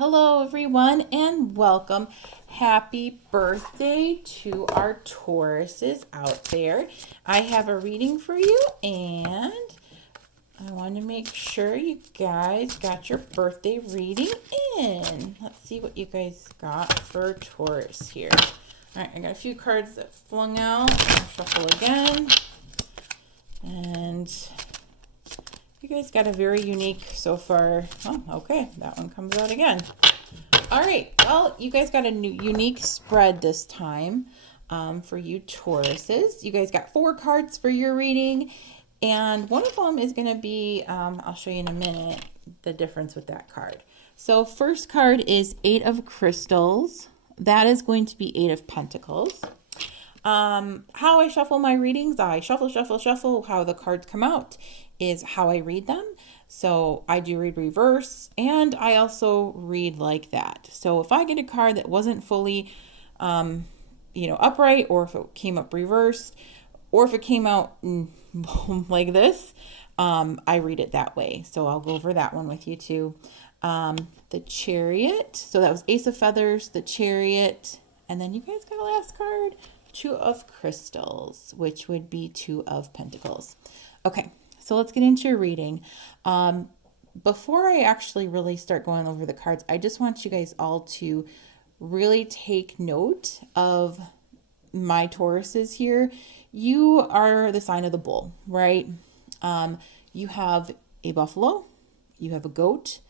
Hello, everyone, and welcome. Happy birthday to our Tauruses out there. I have a reading for you, and I want to make sure you guys got your birthday reading in. Let's see what you guys got for Taurus here. All right, I got a few cards that flung out. I'll shuffle again. And you guys got a very unique so far. Oh, okay, that one comes out again. All right, well, you guys got a new unique spread this time for you Tauruses. You guys got 4 cards for your reading, and one of them is going to be, I'll show you in a minute, the difference with that card. So first card is 8 of Crystals. That is going to be 8 of Pentacles. How I shuffle my readings, I shuffle. How the cards come out is how I read them. So I do read reverse, and I also read like that. So if I get a card that wasn't fully, upright, or if it came up reversed, or if it came out like this, I read it that way. So I'll go over that one with you too. The Chariot. So that was Ace of Feathers, the Chariot, and then you guys got a last card, 2 of Crystals, which would be 2 of Pentacles. Okay, so let's get into your reading. Before I actually really start going over the cards, I just want you guys all to really take note of my Tauruses here. You are the sign of the bull, right? You have a buffalo, you have a goat,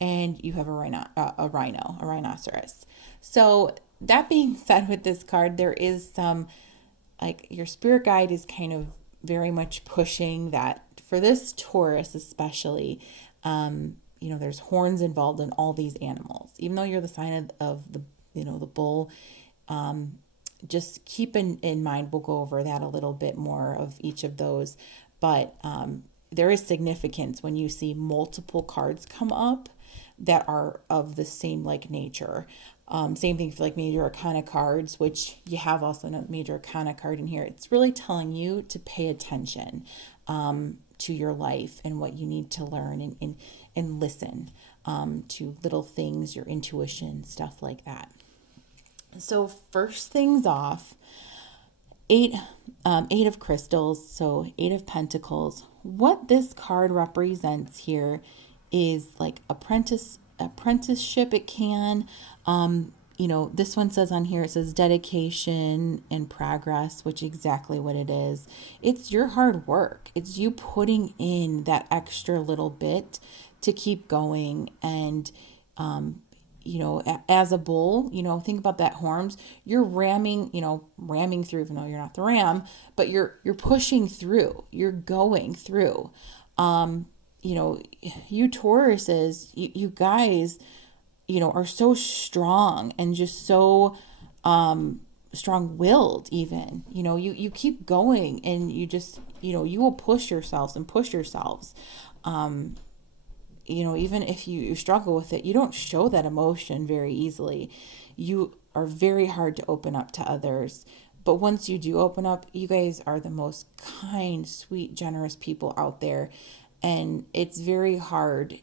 and you have a rhinoceros. So that being said, with this card, there is some, like, your spirit guide is kind of very much pushing that for this Taurus especially. There's horns involved in all these animals. Even though you're the sign of the bull, just keep in mind, we'll go over that a little bit more of each of those, but there is significance when you see multiple cards come up that are of the same nature. Same thing for major arcana cards, which you have also a major arcana card in here. It's really telling you to pay attention to your life and what you need to learn, and listen to little things, your intuition, stuff like that. So first things off, 8 of Crystals, so 8 of Pentacles. What this card represents here is like apprenticeship. It can, this one says on here, it says dedication and progress, which is exactly what it is. It's your hard work. It's you putting in that extra little bit to keep going. And, as a bull, think about that horns, you're ramming through, even though you're not the ram, but you're pushing through, you're going through. You Tauruses, you guys, are so strong and just so strong-willed even. You keep going, and you just, you will push yourselves. Even if you struggle with it, you don't show that emotion very easily. You are very hard to open up to others. But once you do open up, you guys are the most kind, sweet, generous people out there. And it's very hard,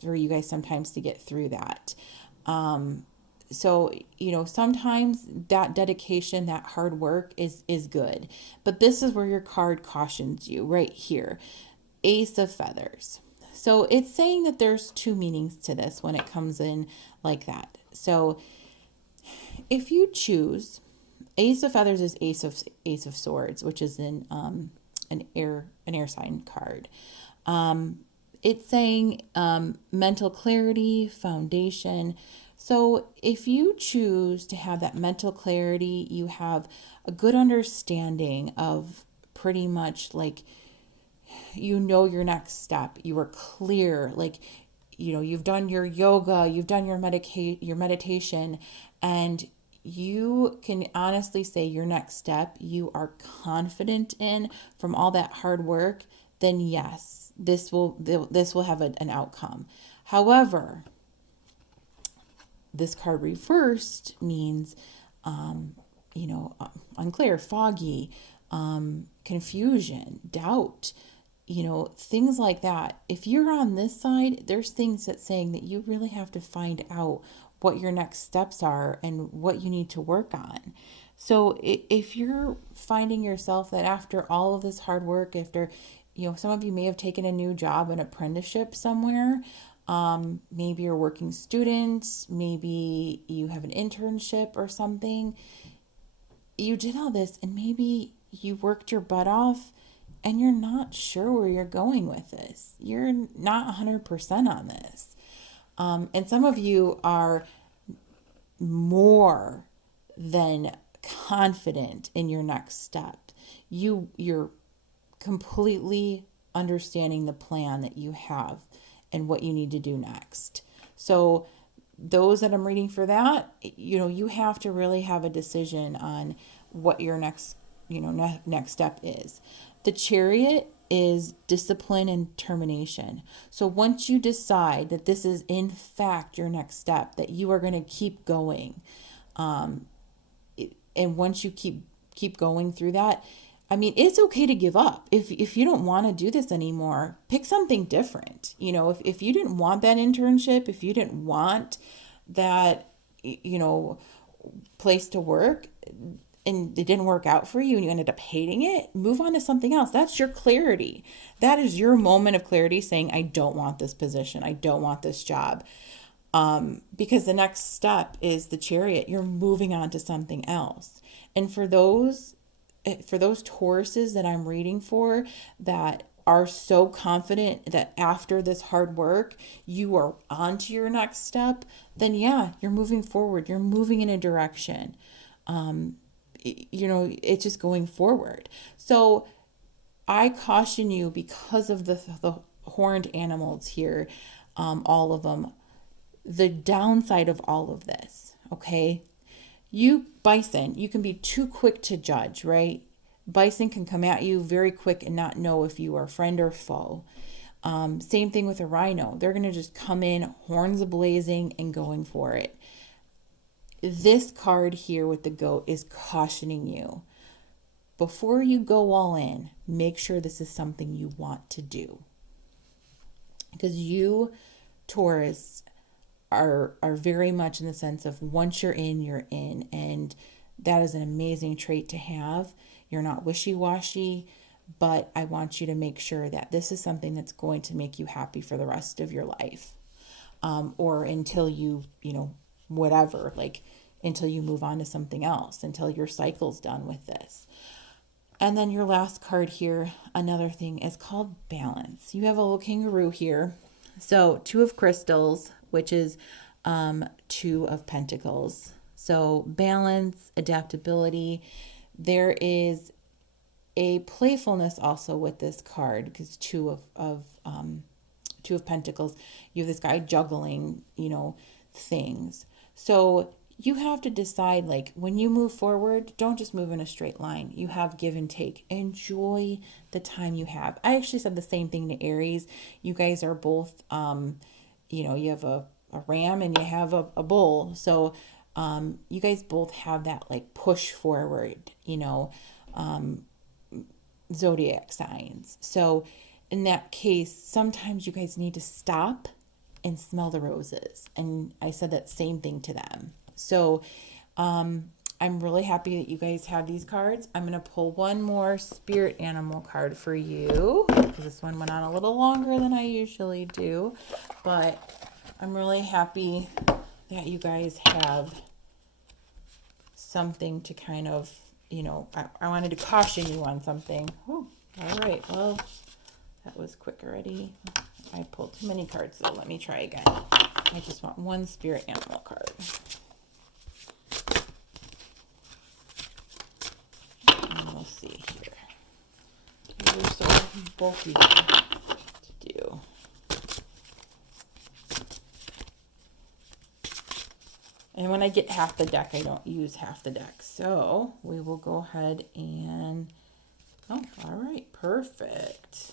for you guys sometimes to get through that. So, sometimes that dedication, that hard work is good. But this is where your card cautions you right here. Ace of Feathers. So it's saying that there's 2 meanings to this when it comes in like that. So if you choose, Ace of Feathers is Ace of Swords, which is an air sign card. It's saying mental clarity, foundation. So if you choose to have that mental clarity, you have a good understanding of pretty much your next step. You are clear, you've done your yoga, you've done your meditation, and you can honestly say your next step you are confident in from all that hard work, then yes, this will have an outcome. However, this card reversed means unclear, foggy, confusion, doubt, things like that. If you're on this side, there's things that's saying that you really have to find out what your next steps are and what you need to work on. So if you're finding yourself that after all of this hard work, after, some of you may have taken a new job, an apprenticeship somewhere, maybe you're working students, maybe you have an internship or something. You did all this and maybe you worked your butt off and you're not sure where you're going with this. You're not 100% on this. And some of you are more than confident in your next step. You're completely understanding the plan that you have and what you need to do next. So those that I'm reading for that, you have to really have a decision on what your next step is. The Chariot is discipline and determination. So once you decide that this is in fact your next step, that you are going to keep going, and once you keep going through that, it's okay to give up. If you don't want to do this anymore, pick something different. If you didn't want that internship, if you didn't want that, place to work, and it didn't work out for you and you ended up hating it, move on to something else. That's your clarity. That is your moment of clarity saying, I don't want this position. I don't want this job. Because the next step is the Chariot. You're moving on to something else. And for those Tauruses that I'm reading for that are so confident that after this hard work, you are on to your next step, then yeah, you're moving forward. You're moving in a direction. It's just going forward. So I caution you, because of the horned animals here, all of them, the downside of all of this, okay? You, Bison, you can be too quick to judge, right? Bison can come at you very quick and not know if you are friend or foe. Same thing with a rhino. They're going to just come in, horns ablazing, and going for it. This card here with the goat is cautioning you. Before you go all in, make sure this is something you want to do. Because you, Taurus, are very much in the sense of once you're in, you're in. And that is an amazing trait to have. You're not wishy-washy, but I want you to make sure that this is something that's going to make you happy for the rest of your life. Or until you, whatever, like until you move on to something else, until your cycle's done with this. And then your last card here, another thing, is called balance. You have a little kangaroo here. So 2 of crystals, which is 2 of pentacles. So balance, adaptability. There is a playfulness also with this card, because 2 of pentacles, you have this guy juggling, things. So you have to decide, like, when you move forward, don't just move in a straight line. You have give and take. Enjoy the time you have. I actually said the same thing to Aries. You guys are both, you have a ram and you have a bull. So you guys both have that, like, push forward, zodiac signs. So in that case, sometimes you guys need to stop and smell the roses. And I said that same thing to them. So I'm really happy that you guys have these cards. I'm going to pull one more spirit animal card for you, because this one went on a little longer than I usually do. But I'm really happy that you guys have something to kind of, I wanted to caution you on something. Oh, all right. Well, that was quick already. I pulled too many cards, so let me try again. I just want one spirit animal card. And we'll see here. These are so bulky to do. And when I get half the deck, I don't use half the deck. So we will go ahead and, oh, all right, perfect.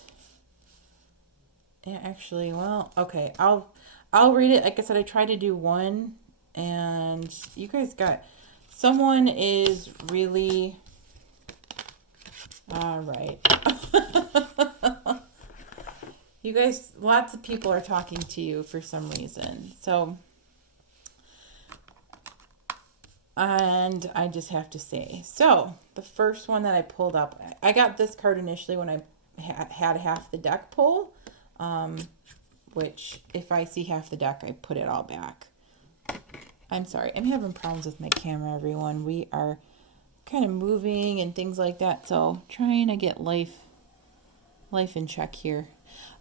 And actually, well, okay, I'll read it. Like I said, I tried to do one, and you guys got, someone is really, all right. You guys, lots of people are talking to you for some reason. So, and I just have to say, so the first one that I pulled up, I got this card initially when I had half the deck pull, which if I see half the deck, I put it all back. I'm sorry, I'm having problems with my camera, everyone. We are kind of moving and things like that, so trying to get life in check here.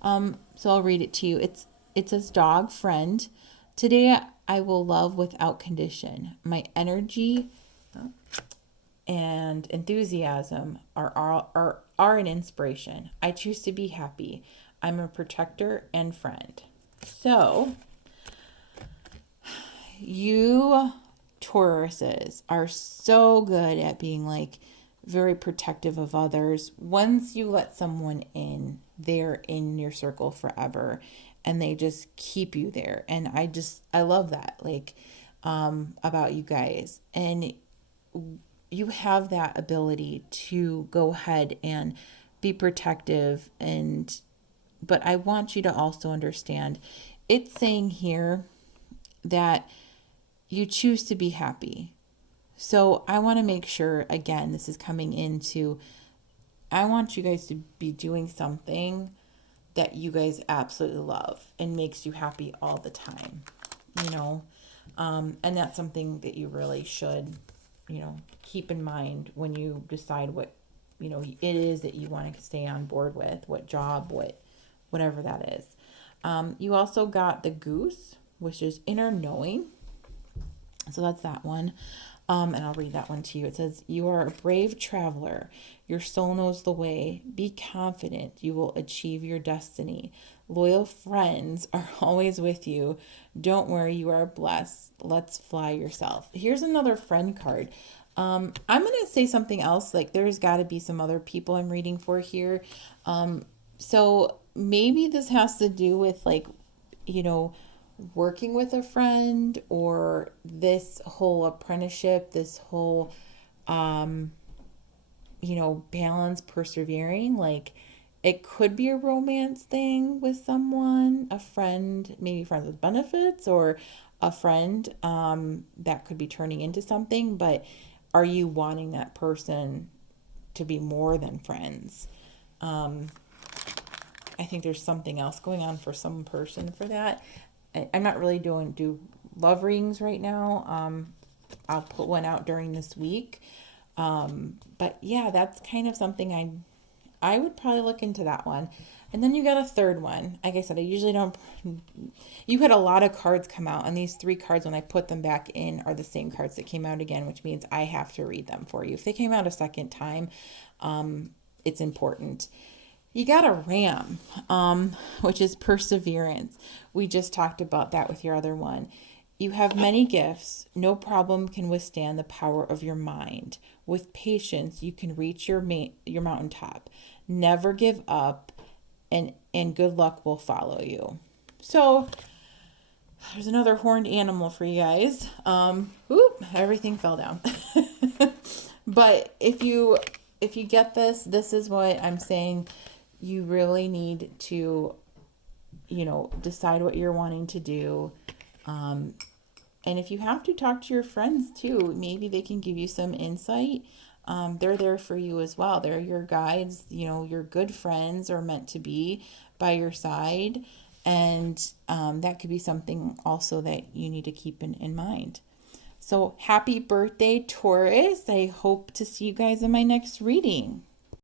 So I'll read it to you. It says, dog friend, today I will love without condition. My energy and enthusiasm are an inspiration. I choose to be happy. I'm a protector and friend. So you Tauruses are so good at being like very protective of others. Once you let someone in, they're in your circle forever and they just keep you there. And I love that, like, about you guys. And you have that ability to go ahead and be protective, but I want you to also understand it's saying here that you choose to be happy. So I want to make sure, again, this is coming into, I want you guys to be doing something that you guys absolutely love and makes you happy all the time, and that's something that you really should, keep in mind when you decide what, it is that you want to stay on board with, what job, whatever that is. You also got the goose, which is inner knowing. So that's that one. And I'll read that one to you. It says, you are a brave traveler. Your soul knows the way. Be confident. You will achieve your destiny. Loyal friends are always with you. Don't worry, you are blessed. Let's fly yourself. Here's another friend card. I'm going to say something else. Like, there's got to be some other people I'm reading for here. So maybe this has to do with, like, working with a friend, or this whole apprenticeship, this whole balance, persevering. Like, it could be a romance thing with someone, a friend, maybe friends with benefits, or a friend that could be turning into something. But are you wanting that person to be more than friends? I think there's something else going on for some person for that. I'm not really do love readings right now. I'll put one out during this week. But yeah, that's kind of something I would probably look into that one. And then you got a third one. Like I said, I usually don't. You had a lot of cards come out, and these 3 cards, when I put them back in, are the same cards that came out again, which means I have to read them for you. If they came out a second time, it's important. You got a ram, which is perseverance. We just talked about that with your other one. You have many gifts. No problem can withstand the power of your mind. With patience, you can reach your mountaintop. Never give up, and good luck will follow you. So there's another horned animal for you guys. Everything fell down. But if you get this is what I'm saying. You really need to, decide what you're wanting to do. And if you have to, talk to your friends too. Maybe they can give you some insight. They're there for you as well. They're your guides. Your good friends are meant to be by your side. And that could be something also that you need to keep in mind. So happy birthday, Taurus. I hope to see you guys in my next reading.